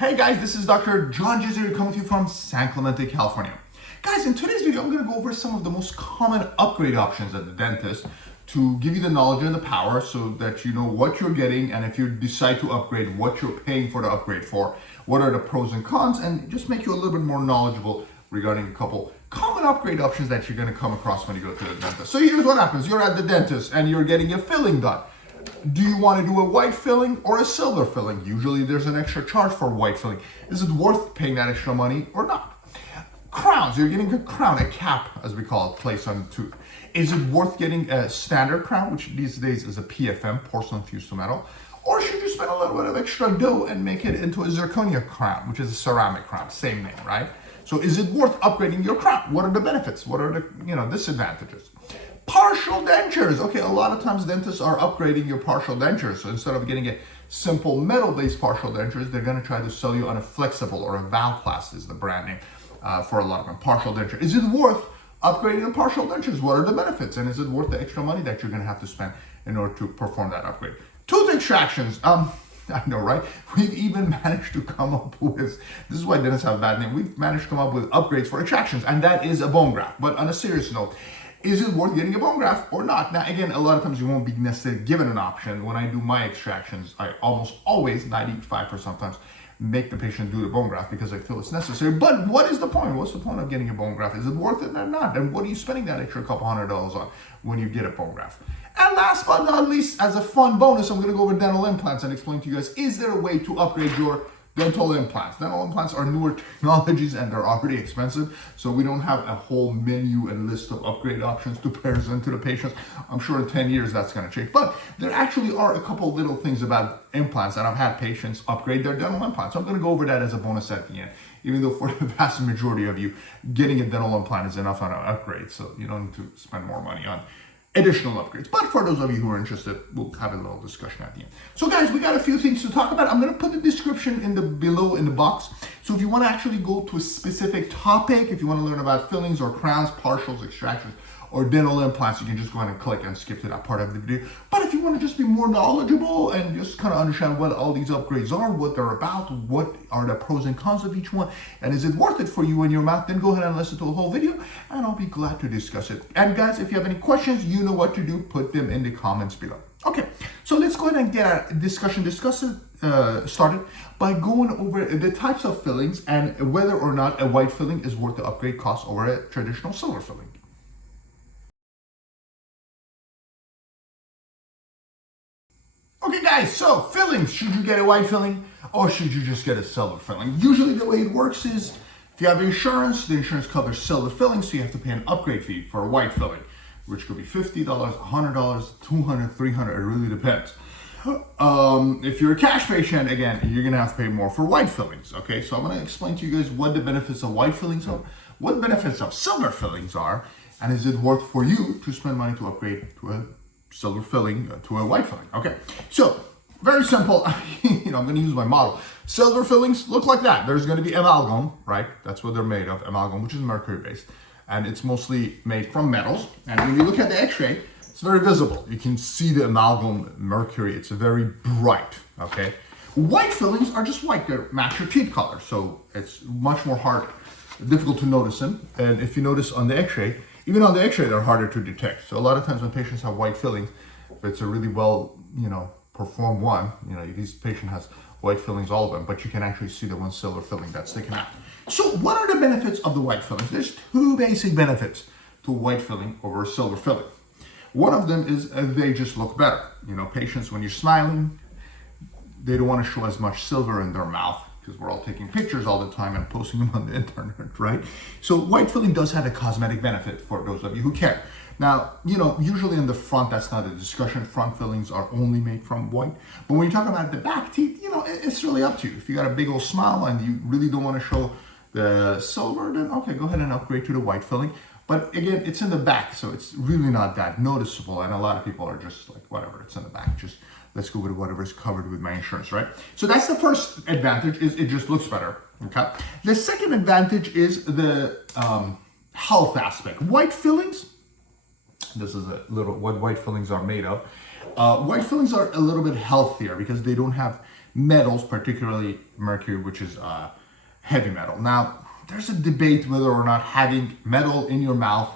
Hey guys, this is Dr. John Jizzer coming to you from San Clemente, California. Guys, in today's video, I'm going to go over some of the most common upgrade options at the dentist to give you the knowledge and the power so that you know what you're getting, and if you decide to upgrade, what you're paying for the upgrade for, what are the pros and cons, and just make you a little bit more knowledgeable regarding a couple common upgrade options that you're going to come across when you go to the dentist. So here's what happens. You're at the dentist and you're getting a filling done. Do you want to do a white filling or a silver filling? Usually there's an extra charge for white filling. Is it worth paying that extra money or not? Crowns, you're getting a crown, a cap as we call it, placed on the tooth. Is it worth getting a standard crown, which these days is a PFM, porcelain fused to metal? Or should you spend a little bit of extra dough and make it into a Zirconia crown, which is a ceramic crown, same name, right? So is it worth upgrading your crown? What are the benefits? What are the disadvantages? Partial dentures. Okay, a lot of times dentists are upgrading your partial dentures. So instead of getting a simple metal-based partial dentures, they're going to try to sell you on a flexible or a Valplast is the brand name for a lot of them. Partial denture. Is it worth upgrading the partial dentures? What are the benefits? And is it worth the extra money that you're going to have to spend in order to perform that upgrade? Tooth extractions. I know, right? We've even managed to come up with, this is why dentists have a bad name, we've managed to come up with upgrades for extractions, and that is a bone graft. But on a serious note, is it worth getting a bone graft or not? Now, again, a lot of times you won't be necessarily given an option. When I do my extractions, I almost always, 95% sometimes, make the patient do the bone graft because I feel it's necessary. But what is the point? What's the point of getting a bone graft? Is it worth it or not? And what are you spending that extra couple $100 on when you get a bone graft? And last but not least, as a fun bonus, I'm going to go over dental implants and explain to you guys, is there a way to upgrade your dental implants? Dental implants are newer technologies and they're already expensive, so we don't have a whole menu and list of upgrade options to present to the patients. I'm sure in 10 years that's going to change, but there actually are a couple little things about implants that I've had patients upgrade their dental implants. So I'm going to go over that as a bonus at the end, even though for the vast majority of you, getting a dental implant is enough on an upgrade, so you don't need to spend more money on additional upgrades. But for those of you who are interested, we'll have a little discussion at the end. So guys, we got a few things to talk about. I'm going to put the description below in the box. So if you want to actually go to a specific topic, if you want to learn about fillings or crowns, partials, extractions, or dental implants, you can just go ahead and click and skip to that part of the video. But if you want to just be more knowledgeable and just kind of understand what all these upgrades are, what they're about, what are the pros and cons of each one, and is it worth it for you in your mouth, then go ahead and listen to the whole video, and I'll be glad to discuss it. And guys, if you have any questions, you know what to do. Put them in the comments below. Okay, so let's go ahead and get our discussion started by going over the types of fillings and whether or not a white filling is worth the upgrade cost over a traditional silver filling. Okay guys, so fillings, should you get a white filling or should you just get a silver filling? Usually the way it works is if you have insurance, the insurance covers silver fillings, so you have to pay an upgrade fee for a white filling, which could be $50, $100, $200, $300, it really depends. If you're a cash patient, again, you're gonna have to pay more for white fillings, okay? So I'm gonna explain to you guys what the benefits of white fillings are, what the benefits of silver fillings are, and is it worth for you to spend money to upgrade to a silver filling to a white filling. Okay, so very simple. I'm going to use my model. Silver fillings look like that. There's going to be amalgam, right? That's what they're made of, amalgam, which is mercury based, and it's mostly made from metals. And when you look at the X-ray, it's very visible. You can see the amalgam mercury. It's very bright. Okay, white fillings are just white. They match your teeth color, so it's much more difficult to notice them. And if you notice on the X-ray, even on the X-ray, they're harder to detect. So a lot of times when patients have white fillings, if it's a really well, performed one, this patient has white fillings, all of them, but you can actually see the one silver filling that's sticking out. So what are the benefits of the white fillings? There's two basic benefits to white filling over a silver filling. One of them is they just look better. Patients, when you're smiling, they don't want to show as much silver in their mouth, because we're all taking pictures all the time and posting them on the internet, right? So white filling does have a cosmetic benefit for those of you who care. Now, usually in the front, that's not a discussion. Front fillings are only made from white. But when you talk about the back teeth, it's really up to you. If you got a big old smile and you really don't want to show the silver, then okay, go ahead and upgrade to the white filling. But again, it's in the back, so it's really not that noticeable. And a lot of people are just like, whatever, it's in the back. Just let's go with whatever is covered with my insurance, right? So that's the first advantage, is it just looks better, okay? The second advantage is the health aspect. White fillings, this is what white fillings are made of. White fillings are a little bit healthier because they don't have metals, particularly mercury, which is heavy metal. Now, there's a debate whether or not having metal in your mouth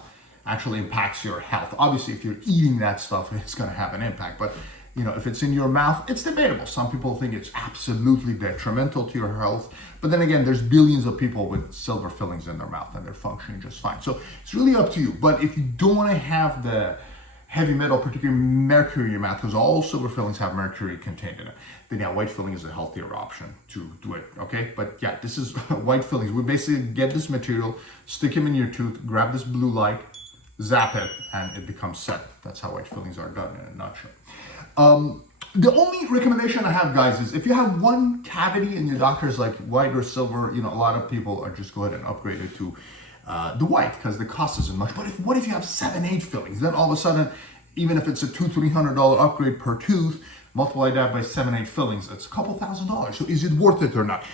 actually impacts your health. Obviously, if you're eating that stuff, it's going to have an impact. But if it's in your mouth, it's debatable. Some people think it's absolutely detrimental to your health. But then again, there's billions of people with silver fillings in their mouth and they're functioning just fine. So it's really up to you. But if you don't want to have the heavy metal, particularly mercury in your mouth, because all silver fillings have mercury contained in it, then yeah, white filling is a healthier option to do it, okay? But yeah, this is white fillings. We basically get this material, stick them in your tooth, grab this blue light, zap it, and it becomes set. That's how white fillings are done in a nutshell. The only recommendation I have, guys, is if you have one cavity and your doctor's like white or silver, a lot of people are just go ahead and upgrade it to the white because the cost isn't much. But what if you have 7, 8 fillings? Then all of a sudden, even if it's a $200-$300 upgrade per tooth, multiply that by 7, 8 fillings, it's a couple $1,000s. So is it worth it or not?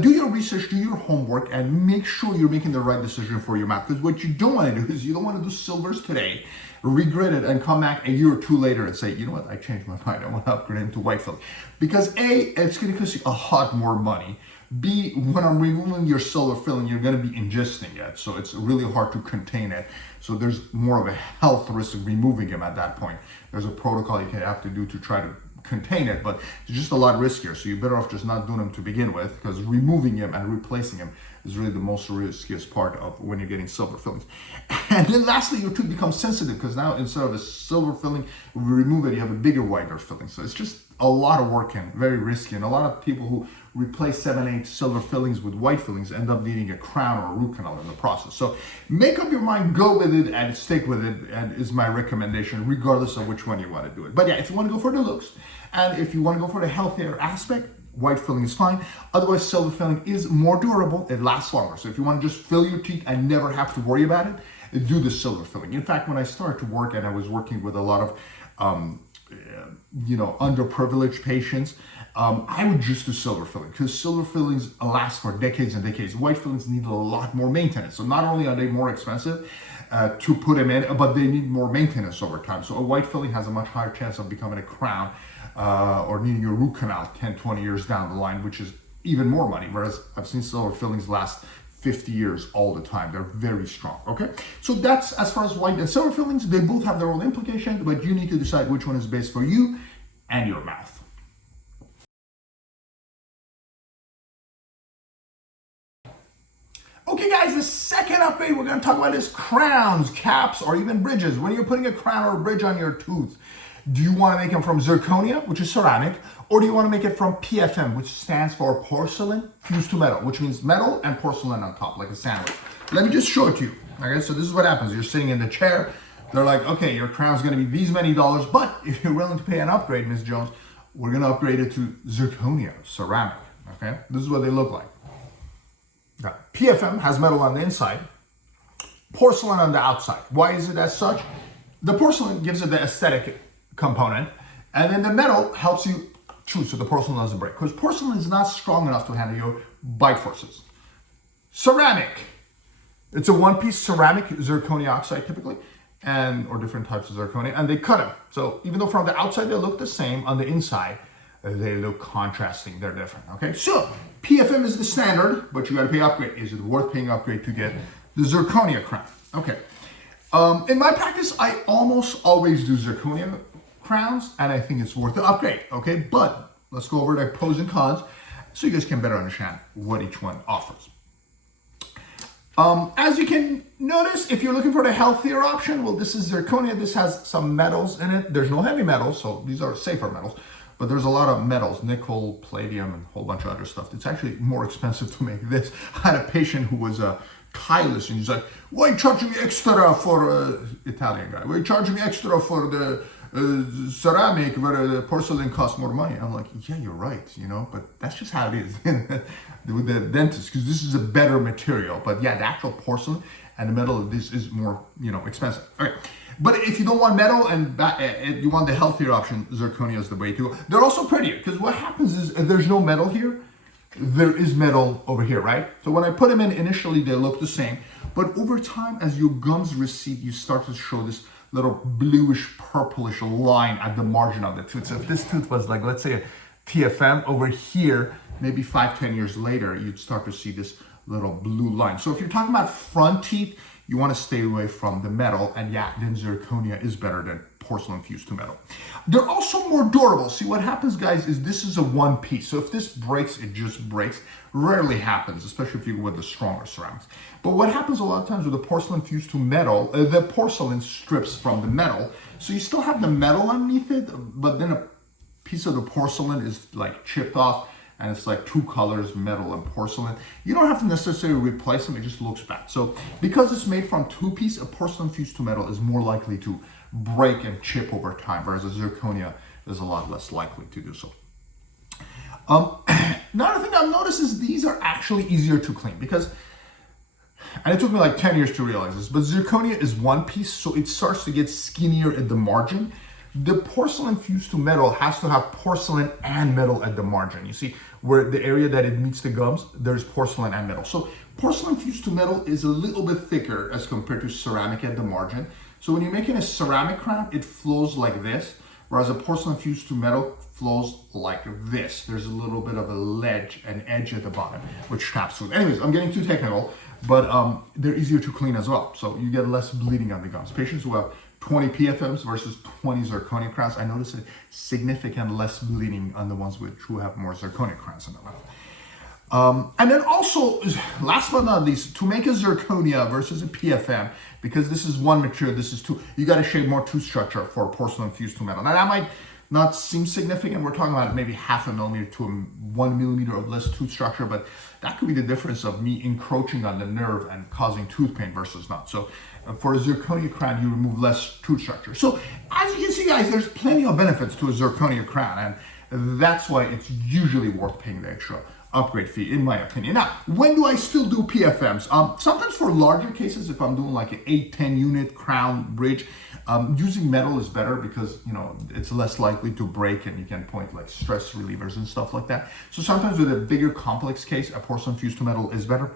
Do your research, do your homework, and make sure you're making the right decision for your mouth. Because what you don't want to do is you don't want to do silvers today, regret it, and come back a year or two later and say, you know what, I changed my mind. I want to upgrade into white filling. Because A, it's going to cost you a lot more money. B, when I'm removing your silver filling, you're going to be ingesting it. So it's really hard to contain it. So there's more of a health risk of removing them at that point. There's a protocol you can have to do to try to contain it, but it's just a lot riskier. So you're better off just not doing them to begin with, because removing them and replacing them is really the most riskiest part of when you're getting silver fillings. And then lastly, your tooth becomes sensitive because now instead of a silver filling, when we remove it, you have a bigger whiter filling. So it's just a lot of work and very risky. And a lot of people who replace 7, 8 silver fillings with white fillings end up needing a crown or a root canal in the process. So make up your mind, go with it and stick with it, and is my recommendation, regardless of which one you want to do it. But yeah, if you want to go for the looks, and if you want to go for the healthier aspect, white filling is fine. Otherwise, silver filling is more durable. It lasts longer. So if you want to just fill your teeth and never have to worry about it, do the silver filling. In fact, when I started to work and I was working with a lot of, underprivileged patients, I would just do silver filling because silver fillings last for decades and decades. White fillings need a lot more maintenance. So not only are they more expensive to put them in, but they need more maintenance over time. So a white filling has a much higher chance of becoming a crown or needing a root canal 10, 20 years down the line, which is even more money. Whereas I've seen silver fillings last 50 years all the time. They're very strong, okay? So that's as far as white and silver fillings. They both have their own implications, but you need to decide which one is best for you and your mouth. Okay guys, the second upgrade we're going to talk about is crowns, caps, or even bridges. When you're putting a crown or a bridge on your tooth, do you want to make them from zirconia, which is ceramic, or do you want to make it from PFM, which stands for porcelain fused to metal, which means metal and porcelain on top, like a sandwich? Let me just show it to you. Okay, so this is what happens. You're sitting in the chair. They're like, okay, your crown's going to be these many dollars, but if you're willing to pay an upgrade, Ms. Jones, we're going to upgrade it to zirconia, ceramic. Okay, this is what they look like. Now, PFM has metal on the inside, porcelain on the outside. Why is it as such? The porcelain gives it the aesthetic component, and then the metal helps you chew so the porcelain doesn't break, because porcelain is not strong enough to handle your bite forces. Ceramic, it's a one-piece ceramic, zirconia oxide typically, or different types of zirconia, and they cut them. So even though from the outside they look the same, on the inside they look contrasting, they're different, okay? So PFM is the standard, but you gotta pay upgrade. Is it worth paying upgrade to get the zirconia crown? Okay. In my practice, I almost always do zirconia crowns, and I think it's worth the upgrade, okay? But let's go over the pros and cons so you guys can better understand what each one offers. As you can notice, if you're looking for the healthier option, well, this is zirconia. This has some metals in it. There's no heavy metals, so these are safer metals. But there's a lot of metals, nickel, palladium, and a whole bunch of other stuff. It's actually more expensive to make this. I had a patient who was tireless, and he's like, why are you charging me extra for, Italian guy, why are you charging me extra for the ceramic where the porcelain costs more money? I'm like, yeah, you're right, but that's just how it is with the dentist, because this is a better material. But yeah, the actual porcelain and the metal of this is more, expensive. Okay. But if you don't want metal and you want the healthier option, zirconia is the way to go. They're also prettier, because what happens is if there's no metal here, there is metal over here, right? So when I put them in, initially they look the same, but over time, as your gums recede, you start to show this little bluish, purplish line at the margin of the tooth. So if this tooth was like, let's say, a PFM. Over here, maybe 5-10 years later, you'd start to see this little blue line. So if you're talking about front teeth, you want to stay away from the metal, and yeah, then zirconia is better than porcelain fused to metal. They're also more durable. See, what happens, guys, is this is a one piece. So if this breaks, it just breaks. Rarely happens, especially if you go with the stronger ceramics. But what happens a lot of times with the porcelain fused to metal, the porcelain strips from the metal. So you still have the metal underneath it, but then a piece of the porcelain is like chipped off, and it's like two colors, metal and porcelain. You don't have to necessarily replace them, it just looks bad. So because it's made from two-piece, a porcelain fused to metal is more likely to break and chip over time, whereas a zirconia is a lot less likely to do so. Another thing I've noticed is these are actually easier to clean because, and it took me like 10 years to realize this, but zirconia is one piece, so it starts to get skinnier at the margin. The porcelain fused to metal has to have porcelain and metal at the margin. You see, where the area that it meets the gums, there's porcelain and metal. So porcelain fused to metal is a little bit thicker as compared to ceramic at the margin. So when you're making a ceramic crown, it flows like this, whereas a porcelain fused to metal flows like this. There's a little bit of a ledge, an edge at the bottom, which traps food. Anyways, I'm getting too technical, but they're easier to clean as well. So you get less bleeding on the gums. Patients who have 20 PFMs versus 20 zirconia crowns, I notice a significant less bleeding on the ones who have more zirconia crowns in the mouth. And then also, last but not least, to make a zirconia versus a PFM, because this is one material, this is two, you got to shave more tooth structure for porcelain fused to metal. Now that might not seem significant. We're talking about maybe 0.5 millimeter to 1 millimeter of less tooth structure, but that could be the difference of me encroaching on the nerve and causing tooth pain versus not. So for a zirconia crown, you remove less tooth structure. So as you can see, guys, there's plenty of benefits to a zirconia crown, and that's why it's usually worth paying the extra upgrade fee, in my opinion. Now, when do I still do PFMs? Sometimes for larger cases, if I'm doing like an 8-10 unit crown bridge, using metal is better because, you know, it's less likely to break and you can point like stress relievers and stuff like that. So sometimes with a bigger complex case, a porcelain fused to metal is better.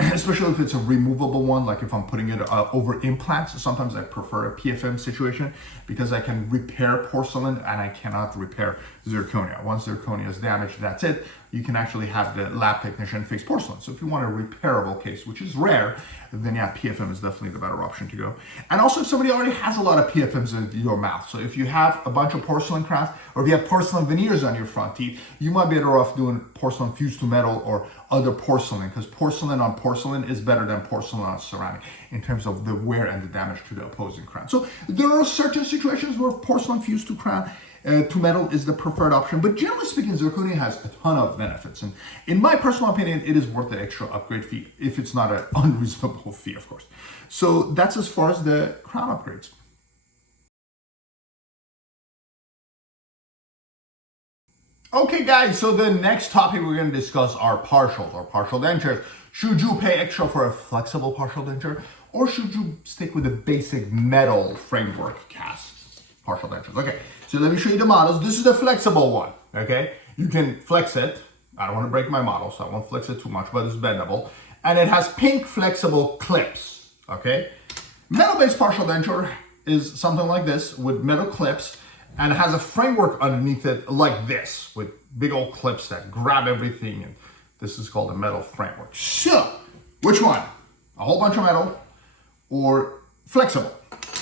Especially if it's a removable one, like if I'm putting it over implants. Sometimes I prefer a PFM situation because I can repair porcelain and I cannot repair zirconia. Once zirconia is damaged, that's it. You can actually have the lab technician fix porcelain. So if you want a repairable case, which is rare, then yeah, PFM is definitely the better option to go. And also if somebody already has a lot of PFMs in your mouth, so if you have a bunch of porcelain crowns, or if you have porcelain veneers on your front teeth, you might be better off doing porcelain fused to metal or other porcelain, because porcelain on porcelain is better than porcelain on ceramic in terms of the wear and the damage to the opposing crown. So there are certain situations where porcelain fused to crown to metal is the preferred option, but generally speaking, zirconia has a ton of benefits, and in my personal opinion, it is worth the extra upgrade fee if it's not an unreasonable fee, of course. So that's as far as the crown upgrades. Okay, guys, so the next topic we're going to discuss are partials or partial dentures. Should you pay extra for a flexible partial denture, or should you stick with the basic metal framework cast partial dentures? Okay, so let me show you the models. This is the flexible one, okay? You can flex it. I don't want to break my model, so I won't flex it too much, but it's bendable. And it has pink flexible clips, okay? Metal-based partial denture is something like this with metal clips, and it has a framework underneath it like this with big old clips that grab everything, and this is called a metal framework. So, which one? A whole bunch of metal or flexible?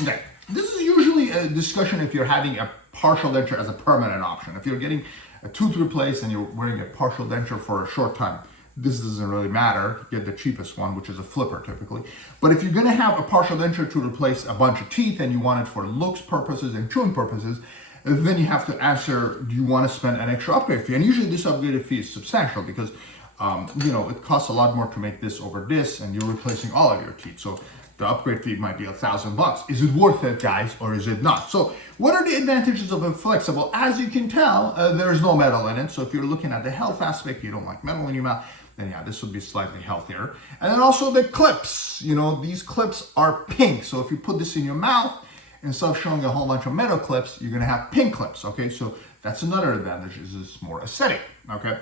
Okay, this is usually a discussion if you're having a partial denture as a permanent option. If you're getting a tooth replaced and you're wearing a partial denture for a short time, this doesn't really matter. Get the cheapest one, which is a flipper typically. But if you're gonna have a partial denture to replace a bunch of teeth and you want it for looks purposes and chewing purposes, then you have to answer, do you want to spend an extra upgrade fee? And usually this upgrade fee is substantial because, you know, it costs a lot more to make this over this, and you're replacing all of your teeth. So the upgrade fee might be $1,000. Is it worth it, guys, or is it not? So what are the advantages of a flexible? As you can tell, there's no metal in it. So if you're looking at the health aspect, you don't like metal in your mouth, then yeah, this would be slightly healthier. And then also the clips, you know, these clips are pink. So if you put this in your mouth, instead of showing a whole bunch of metal clips, you're gonna have pink clips, okay? So that's another advantage, is it's more aesthetic, okay?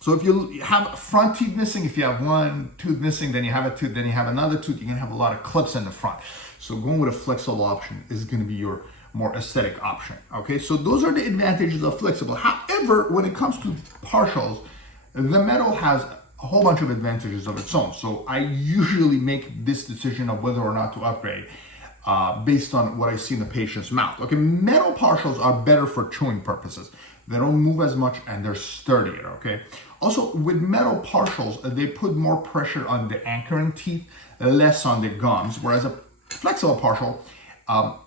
So if you have front teeth missing, if you have one tooth missing, then you have a tooth, then you have another tooth, you're gonna have a lot of clips in the front. So going with a flexible option is gonna be your more aesthetic option. Okay, so those are the advantages of flexible. However, when it comes to partials, the metal has a whole bunch of advantages of its own. So I usually make this decision of whether or not to upgrade based on what I see in the patient's mouth. Okay, metal partials are better for chewing purposes. They don't move as much and they're sturdier, okay? Also, with metal partials, they put more pressure on the anchoring teeth, less on the gums, whereas a flexible partial,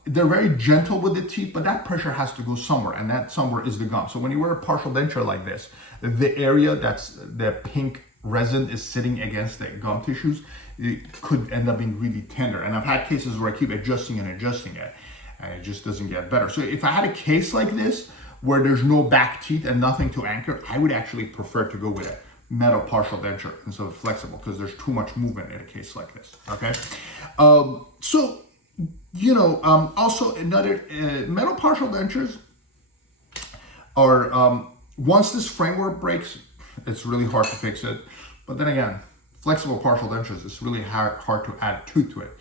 they're very gentle with the teeth, but that pressure has to go somewhere, and that somewhere is the gum. So when you wear a partial denture like this, the area that's the pink resin is sitting against the gum tissues, it could end up being really tender. And I've had cases where I keep adjusting and adjusting it, and it just doesn't get better. So if I had a case like this, where there's no back teeth and nothing to anchor, I would actually prefer to go with a metal partial denture instead of flexible, because there's too much movement in a case like this, okay? So, you know, also another, metal partial dentures are, once this framework breaks, it's really hard to fix it. But then again, flexible partial dentures, it's really hard to add tooth to it.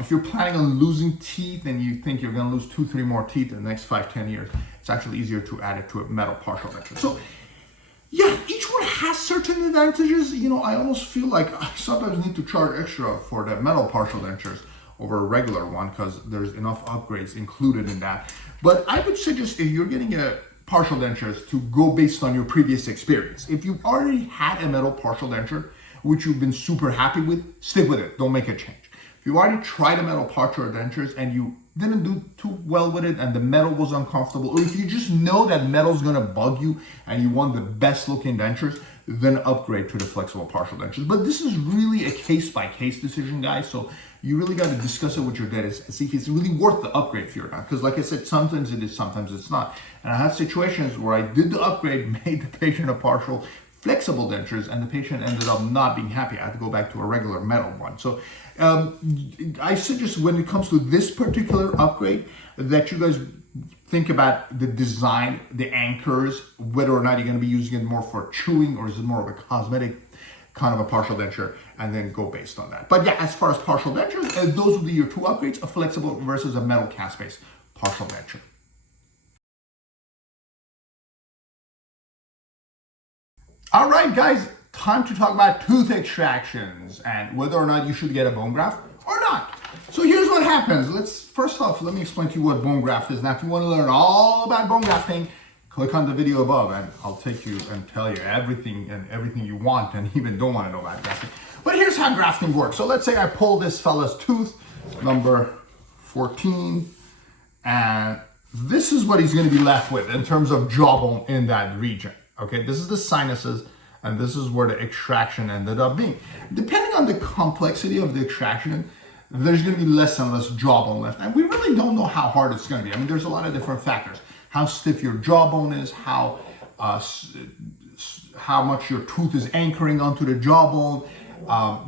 If you're planning on losing teeth and you think you're gonna lose 2-3 more teeth in the next 5-10 years, it's actually easier to add it to a metal partial denture. So yeah, each one has certain advantages. You know, I almost feel like I sometimes need to charge extra for the metal partial dentures over a regular one because there's enough upgrades included in that. But I would suggest if you're getting a partial dentures to go based on your previous experience. If you've already had a metal partial denture, which you've been super happy with, stick with it, don't make a change. If you already tried a metal partial dentures and you didn't do too well with it and the metal was uncomfortable, or if you just know that metal's gonna bug you and you want the best looking dentures, then upgrade to the flexible partial dentures. But this is really a case-by-case decision, guys, so you really got to discuss it with your dentist and see if it's really worth the upgrade for you or not. Because like I said, sometimes it is, sometimes it's not. And I had situations where I did the upgrade, made the patient a partial flexible dentures, and the patient ended up not being happy. I had to go back to a regular metal one. So I suggest when it comes to this particular upgrade that you guys think about the design, the anchors, whether or not you're going to be using it more for chewing or is it more of a cosmetic kind of a partial denture, and then go based on that. But yeah, as far as partial dentures, those would be your two upgrades, a flexible versus a metal cast-based partial denture. All right, guys, time to talk about tooth extractions and whether or not you should get a bone graft or not. So here's what happens. First off, let me explain to you what bone graft is. Now, if you want to learn all about bone grafting, click on the video above and I'll take you and tell you everything you want and even don't want to know about grafting. But here's how grafting works. So let's say I pull this fella's tooth, number 14, and this is what he's going to be left with in terms of jawbone in that region. Okay, this is the sinuses, and this is where the extraction ended up being. Depending on the complexity of the extraction, there's going to be less and less jawbone left. And we really don't know how hard it's going to be. I mean, there's a lot of different factors. How stiff your jawbone is, how much your tooth is anchoring onto the jawbone.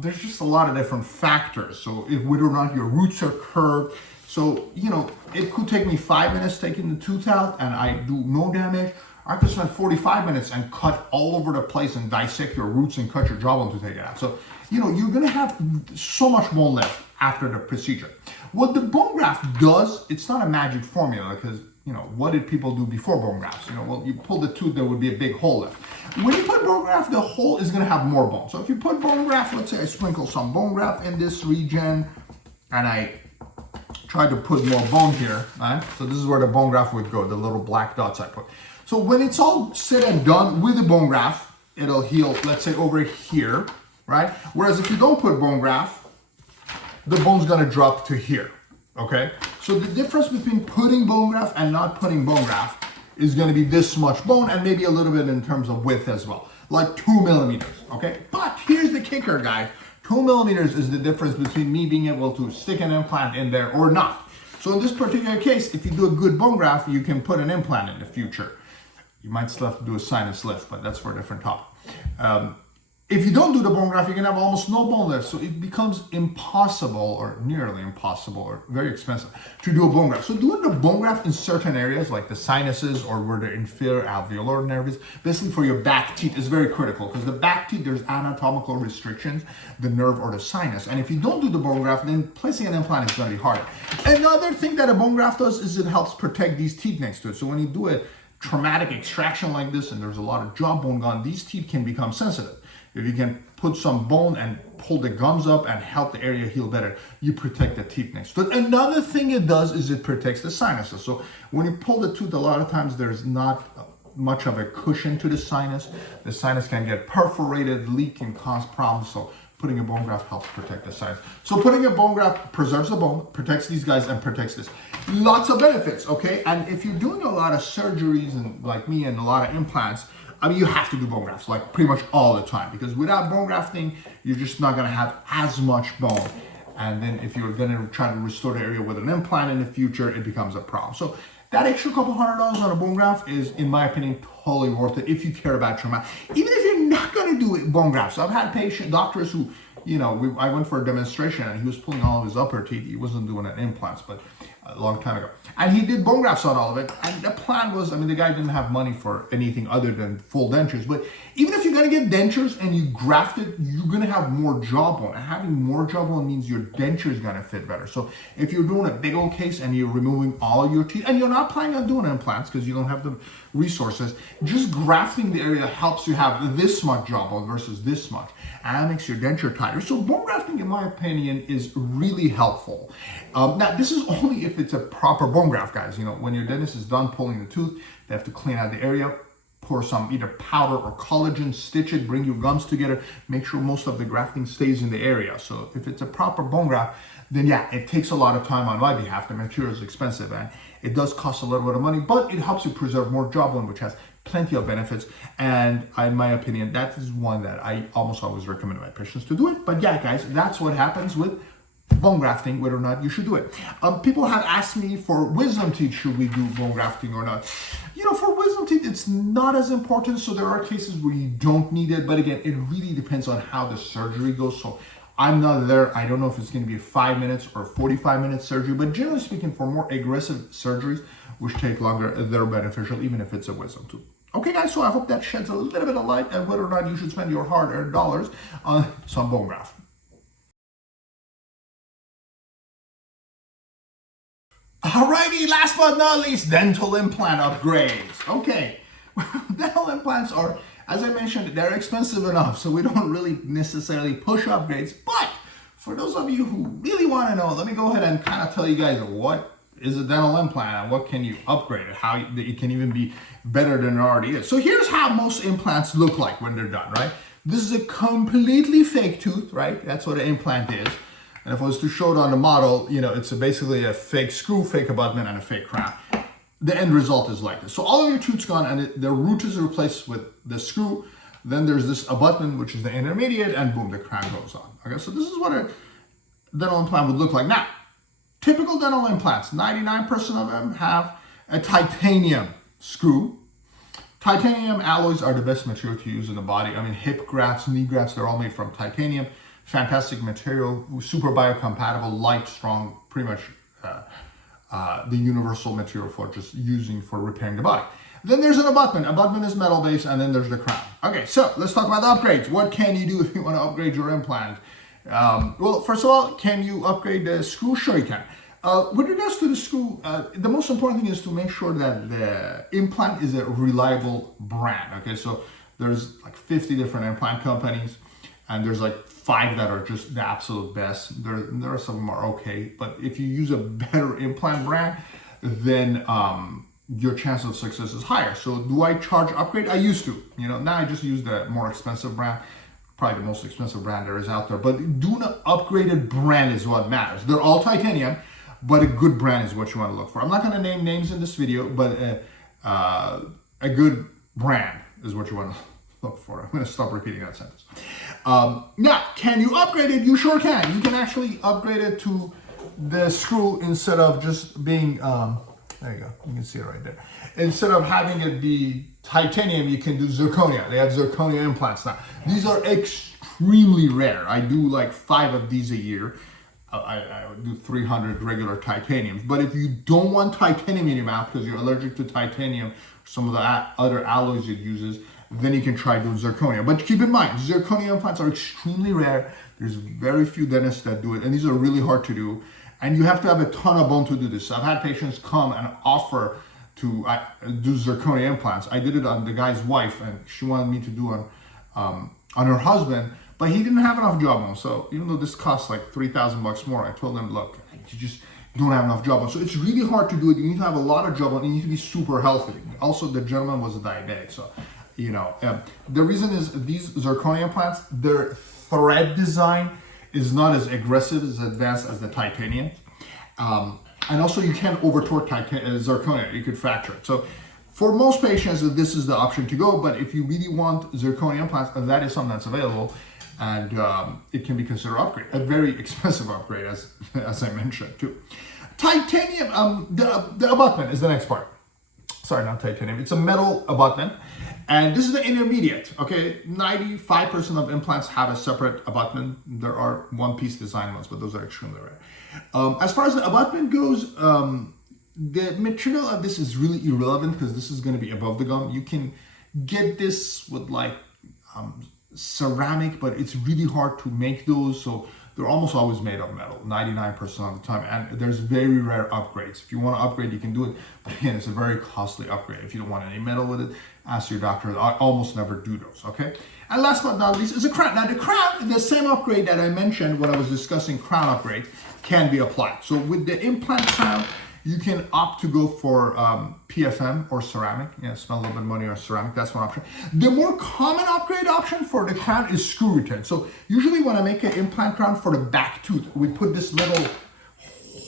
There's just a lot of different factors. So whether or not your roots are curved. So, you know, it could take me 5 minutes taking the tooth out and I do no damage. I have to spend 45 minutes and cut all over the place and dissect your roots and cut your jawbone to take it out. So, you know, you're gonna have so much bone left after the procedure. What the bone graft does, it's not a magic formula because, you know, what did people do before bone grafts? You know, well, you pull the tooth, there would be a big hole left. When you put bone graft, the hole is gonna have more bone. So if you put bone graft, let's say I sprinkle some bone graft in this region and I try to put more bone here, right? So this is where the bone graft would go, the little black dots I put. So when it's all said and done with the bone graft, it'll heal, let's say over here, right? Whereas if you don't put bone graft, the bone's gonna drop to here, okay? So the difference between putting bone graft and not putting bone graft is gonna be this much bone and maybe a little bit in terms of width as well, like 2 millimeters, okay? But here's the kicker, guys. 2 millimeters is the difference between me being able to stick an implant in there or not. So in this particular case, if you do a good bone graft, you can put an implant in the future. You might still have to do a sinus lift, but that's for a different topic. If you don't do the bone graft, you're gonna have almost no bone left. So it becomes impossible or nearly impossible or very expensive to do a bone graft. So doing the bone graft in certain areas like the sinuses or where the inferior alveolar nerve is, basically for your back teeth, is very critical because the back teeth, there's anatomical restrictions, the nerve or the sinus. And if you don't do the bone graft, then placing an implant is gonna be harder. Another thing that a bone graft does is it helps protect these teeth next to it. So when you do a traumatic extraction like this and there's a lot of jawbone gone, these teeth can become sensitive. If you can put some bone and pull the gums up and help the area heal better, you protect the teeth next. But another thing it does is it protects the sinuses. So when you pull the tooth, a lot of times there's not much of a cushion to the sinus. The sinus can get perforated, leak, and cause problems. So putting a bone graft helps protect the sinus. So putting a bone graft preserves the bone, protects these guys, and protects this. Lots of benefits, okay? And if you're doing a lot of surgeries and like me and a lot of implants, I mean, you have to do bone grafts like pretty much all the time because without bone grafting, you're just not gonna have as much bone. And then if you're gonna try to restore the area with an implant in the future, it becomes a problem. So that extra couple $100 on a bone graft is, in my opinion, totally worth it if you care about trauma. Even if you're not gonna do bone grafts. So I've had doctors who, you know, I went for a demonstration and he was pulling all of his upper teeth. He wasn't doing an implants, but a long time ago. And he did bone grafts on all of it. And the plan was, I mean, the guy didn't have money for anything other than full dentures. But even if you're gonna get dentures and you graft it, you're gonna have more jawbone. And having more jawbone means your denture is gonna fit better. So if you're doing a big old case and you're removing all your teeth, and you're not planning on doing implants because you don't have the resources, just grafting the area helps you have this much jawbone versus this much. And that makes your denture tighter. So bone grafting, in my opinion, is really helpful. Now, this is only if it's a proper bone graft, guys. You know, when your dentist is done pulling the tooth, they have to clean out the area, pour some either powder or collagen, stitch it, bring your gums together, make sure most of the grafting stays in the area. So if it's a proper bone graft, then yeah, it takes a lot of time on my behalf. The material is expensive and it does cost a little bit of money, but it helps you preserve more jawbone, which has plenty of benefits. And in my opinion, that is one that I almost always recommend my patients to do it. But yeah, guys, that's what happens with bone grafting, whether or not you should do it. People have asked me for wisdom teeth, should we do bone grafting or not? You know, for wisdom teeth, it's not as important. So there are cases where you don't need it. But again, it really depends on how the surgery goes. So I'm not there. I don't know if it's going to be a 5 minutes or 45-minute surgery. But generally speaking, for more aggressive surgeries, which take longer, they're beneficial, even if it's a wisdom tooth. Okay, guys, so I hope that sheds a little bit of light on whether or not you should spend your hard-earned dollars on some bone graft. Alrighty, last but not least, dental implant upgrades. Okay, dental implants are, as I mentioned, they're expensive enough, so we don't really necessarily push upgrades. But for those of you who really want to know, let me go ahead and kind of tell you guys what is a dental implant and what can you upgrade it, how it can even be better than it already is. So here's how most implants look like when they're done, right? This is a completely fake tooth, right? That's what an implant is. And if I was to show it on the model, you know, it's basically a fake screw, fake abutment, and a fake crown. The end result is like this. So all of your tooth's gone, and the root is replaced with the screw. Then there's this abutment, which is the intermediate, and boom, the crown goes on. Okay, so this is what a dental implant would look like. Now, typical dental implants, 99% of them have a titanium screw. Titanium alloys are the best material to use in the body. I mean, hip grafts, knee grafts, they're all made from titanium. Fantastic material, super biocompatible, light, strong, pretty much the universal material for just using for repairing the body. Then there's an abutment. Abutment is metal based, and then there's the crown. Okay, so let's talk about the upgrades. What can you do if you want to upgrade your implant? Well, first of all, can you upgrade the screw? Sure you can. With regards to the screw, the most important thing is to make sure that the implant is a reliable brand. Okay, so there's like 50 different implant companies, and there's like 5 that are just the absolute best. There are some of them are okay, but if you use a better implant brand, then your chance of success is higher. So do I charge upgrade? I used to. You know, now I just use the more expensive brand, probably the most expensive brand there is out there. But doing an upgraded brand is what matters. They're all titanium, but a good brand is what you want to look for. I'm not going to name names in this video, but a good brand is what you want to look for. I'm going to stop repeating that sentence. Now, can you upgrade it? You sure can. You can actually upgrade it to the screw instead of just being There you go. You can see it right there. Instead of having it be titanium, you can do zirconia. They have zirconia implants now. These are extremely rare. I do like 5 of these a year. I would do 300 regular titaniums. But if you don't want titanium in your mouth because you're allergic to titanium, some of the other alloys it uses, then you can try doing zirconia. But keep in mind, zirconia implants are extremely rare. There's very few dentists that do it, and these are really hard to do. And you have to have a ton of bone to do this. I've had patients come and offer to do zirconia implants. I did it on the guy's wife, and she wanted me to do on her husband, but he didn't have enough jawbone. So even though this costs like $3,000 more, I told him, look, you just don't have enough jawbone. So it's really hard to do it. You need to have a lot of jawbone. You need to be super healthy. Also, the gentleman was a diabetic, so you know. The reason is these zirconia implants, their thread design is not as aggressive, as advanced as the titanium. And also you can't over-torque zirconia, you could fracture it. So for most patients, this is the option to go, but if you really want zirconia implants, that is something that's available, and it can be considered an upgrade, a very expensive upgrade, as I mentioned too. Titanium, the abutment is the next part. Sorry, not titanium, it's a metal abutment. And this is the intermediate, okay? 95% of implants have a separate abutment. There are one-piece design ones, but those are extremely rare. As far as the abutment goes, the material of this is really irrelevant because this is going to be above the gum. You can get this with like ceramic, but it's really hard to make those. So they're almost always made of metal, 99% of the time. And there's very rare upgrades. If you want to upgrade, you can do it. But again, it's a very costly upgrade. If you don't want any metal with it, ask your doctor. I almost never do those, okay? And last but not least is a crown. Now the crown, the same upgrade that I mentioned when I was discussing crown upgrade, can be applied. So with the implant crown, you can opt to go for PFM or ceramic. Yeah, spend a little bit of money on ceramic, that's one option. The more common upgrade option for the crown is screw retain. So usually when I make an implant crown for the back tooth, we put this little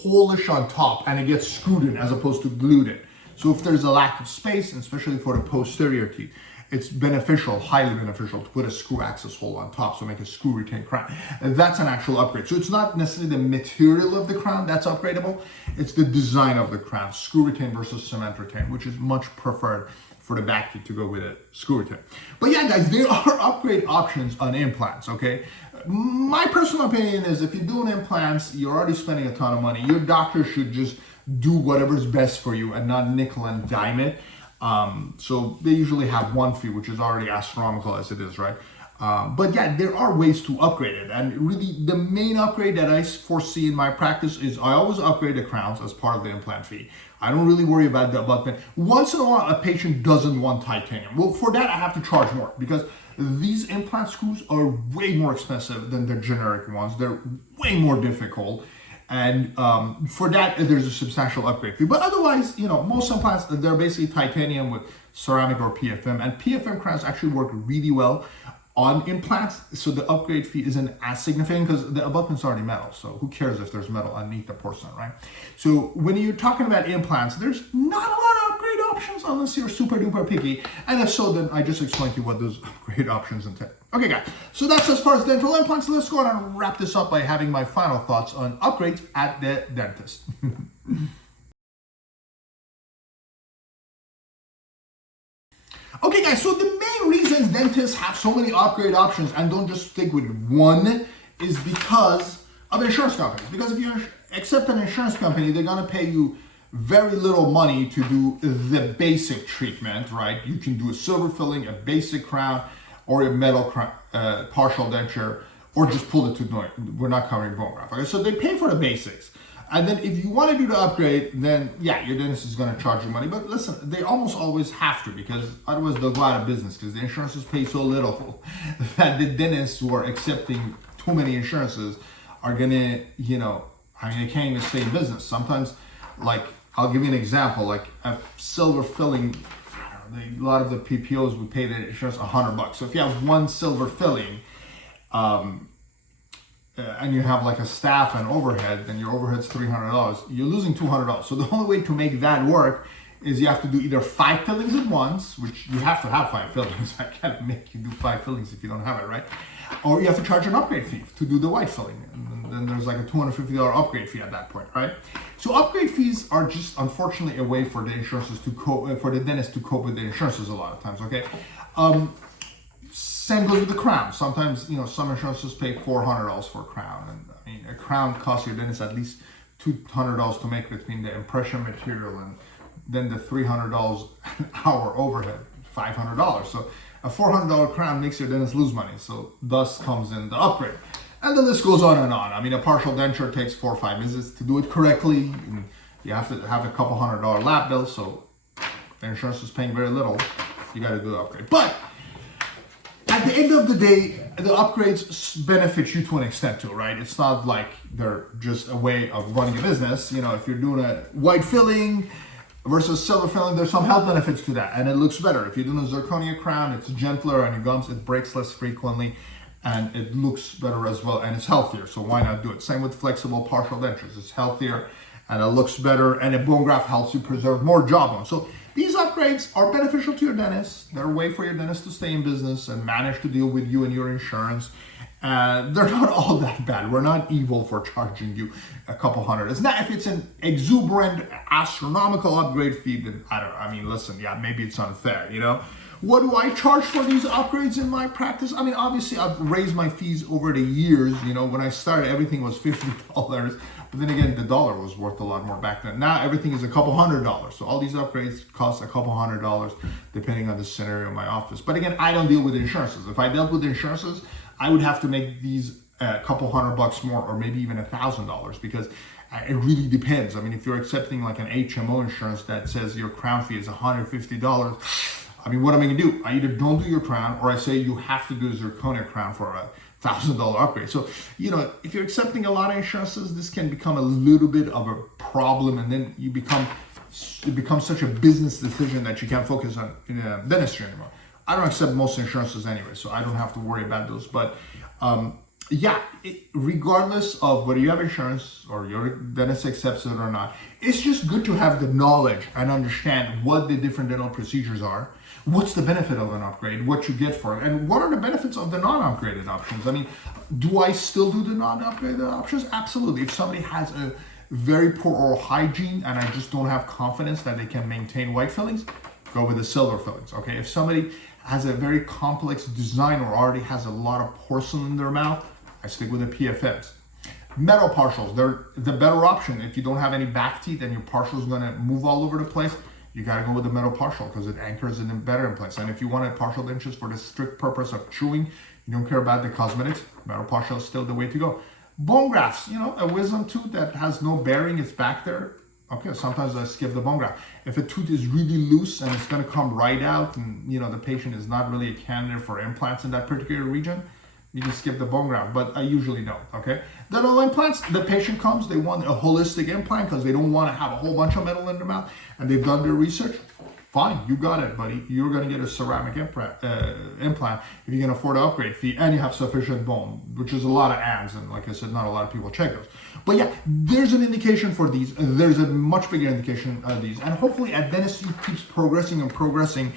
hole-ish on top and it gets screwed in as opposed to glued in. So if there's a lack of space, and especially for the posterior teeth, it's beneficial, highly beneficial to put a screw access hole on top, so make a screw retain crown. And that's an actual upgrade. So it's not necessarily the material of the crown that's upgradable, it's the design of the crown, screw retain versus cement retain, which is much preferred for the back teeth to go with a screw retain. But yeah, guys, there are upgrade options on implants, okay? My personal opinion is if you're doing implants, you're already spending a ton of money. Your doctor should just do whatever's best for you and not nickel and dime it. So they usually have one fee, which is already astronomical as it is, right? But yeah, there are ways to upgrade it. And really the main upgrade that I foresee in my practice is I always upgrade the crowns as part of the implant fee. I don't really worry about the abutment. Once in a while, a patient doesn't want titanium. Well, for that, I have to charge more because these implant screws are way more expensive than the generic ones. They're way more difficult. And for that, there's a substantial upgrade fee. But otherwise, you know, most implants, they're basically titanium with ceramic or PFM. And PFM crowns actually work really well on implants. So the upgrade fee isn't as significant because the abutment's already metal. So who cares if there's metal underneath the porcelain, right? So when you're talking about implants, there's not a lot of upgrade options unless you're super duper picky. And if so, then I just explained to you what those upgrade options entail. Okay, guys, so that's as far as dental implants. Let's go ahead and wrap this up by having my final thoughts on upgrades at the dentist. Okay, guys, so the main reasons dentists have so many upgrade options and don't just stick with one is because of insurance companies. Because if you accept an insurance company, they're going to pay you very little money to do the basic treatment, right? You can do a silver filling, a basic crown, or a metal crown, partial denture, or just pull the tooth. No, we're not covering bone graft. Okay, so they pay for the basics. And then if you want to do the upgrade, then yeah, your dentist is going to charge you money. But listen, they almost always have to because otherwise they'll go out of business because the insurances pay so little that the dentists who are accepting too many insurances are going to, you know, I mean, they can't even stay in business. Sometimes, like, I'll give you an example, like a silver filling, a lot of the PPOs would pay the insurance $100. So if you have one silver filling, and you have like a staff and overhead, then your overhead's $300. You're losing $200. So the only way to make that work is you have to do either 5 fillings at once, which you have to have 5 fillings. I can't make you do 5 fillings if you don't have it, right? Or you have to charge an upgrade fee to do the white filling. And then there's like a $250 upgrade fee at that point, right? So upgrade fees are just unfortunately a way for the insurances to for the dentist to cope with the insurances a lot of times, okay? Same goes with the crown. Sometimes, some insurances pay $400 for a crown, and I mean, a crown costs your dentist at least $200 to make between the impression material and then the $300 an hour overhead, $500. So a $400 crown makes your dentist lose money. So thus comes in the upgrade. And the list goes on and on. I mean, a partial denture takes 4 or 5 visits to do it correctly. And you have to have a couple $100 lap bill. So the insurance is paying very little. You got to do the upgrade. But at the end of the day, the upgrades benefit you to an extent too, right? It's not like they're just a way of running a business. If you're doing a white filling versus silver filling, there's some health benefits to that, and it looks better. If you're doing a zirconia crown, it's gentler on your gums, it breaks less frequently, and it looks better as well, and it's healthier, so why not do it? Same with flexible partial dentures. It's healthier, and it looks better, and a bone graft helps you preserve more jawbone. So these upgrades are beneficial to your dentist. They're a way for your dentist to stay in business and manage to deal with you and your insurance. They're not all that bad. We're not evil for charging you a couple $100. It's not if it's an exuberant, astronomical upgrade fee, then listen, yeah, maybe it's unfair, What do I charge for these upgrades in my practice? I mean, obviously, I've raised my fees over the years. When I started, everything was $50. But then again, the dollar was worth a lot more back then. Now everything is a couple $100. So all these upgrades cost a couple $100 depending on the scenario in my office. But again, I don't deal with insurances. If I dealt with insurances, I would have to make these a couple $100 more, or maybe even $1,000, because it really depends. I mean, if you're accepting like an HMO insurance that says your crown fee is $150, I mean, what am I gonna do? I either don't do your crown, or I say you have to do a zirconia crown for a $1,000 upgrade. So, if you're accepting a lot of insurances, this can become a little bit of a problem, and then it becomes such a business decision that you can't focus on dentistry anymore. I don't accept most insurances anyway, so I don't have to worry about those. But regardless of whether you have insurance or your dentist accepts it or not, it's just good to have the knowledge and understand what the different dental procedures are, what's the benefit of an upgrade, what you get for it, and what are the benefits of the non-upgraded options. I mean, do I still do the non-upgraded options? Absolutely. If somebody has a very poor oral hygiene and I just don't have confidence that they can maintain white fillings, go with the silver fillings, okay? If somebody has a very complex design or already has a lot of porcelain in their mouth, I stick with the PFMs. Metal partials, they're the better option. If you don't have any back teeth and your partial is gonna move all over the place, you gotta go with the metal partial because it anchors it in better in place. And if you want a partial dentures for the strict purpose of chewing, you don't care about the cosmetics, metal partial is still the way to go. Bone grafts, a wisdom tooth that has no bearing, it's back there. Okay, sometimes I skip the bone graft. If a tooth is really loose and it's gonna come right out and the patient is not really a candidate for implants in that particular region, you can skip the bone graft, but I usually don't, okay? Dental implants, the patient comes, they want a holistic implant because they don't want to have a whole bunch of metal in their mouth, and they've done their research. Fine, you got it, buddy. You're gonna get a ceramic implant if you can afford an upgrade fee and you have sufficient bone, which is a lot of ands, and like I said, not a lot of people check those. But yeah, there's an indication for these. There's a much bigger indication of these, and hopefully as dentistry keeps progressing and progressing,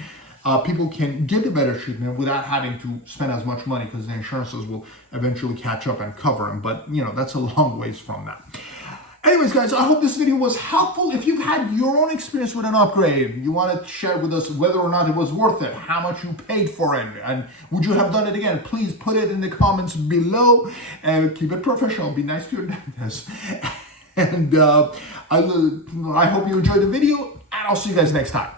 people can get a better treatment without having to spend as much money because the insurances will eventually catch up and cover them. But that's a long ways from that. Anyways, guys, I hope this video was helpful. If you've had your own experience with an upgrade, you want to share with us whether or not it was worth it, how much you paid for it, and would you have done it again, please put it in the comments below and keep it professional. Be nice to your dentist. And I hope you enjoyed the video, and I'll see you guys next time.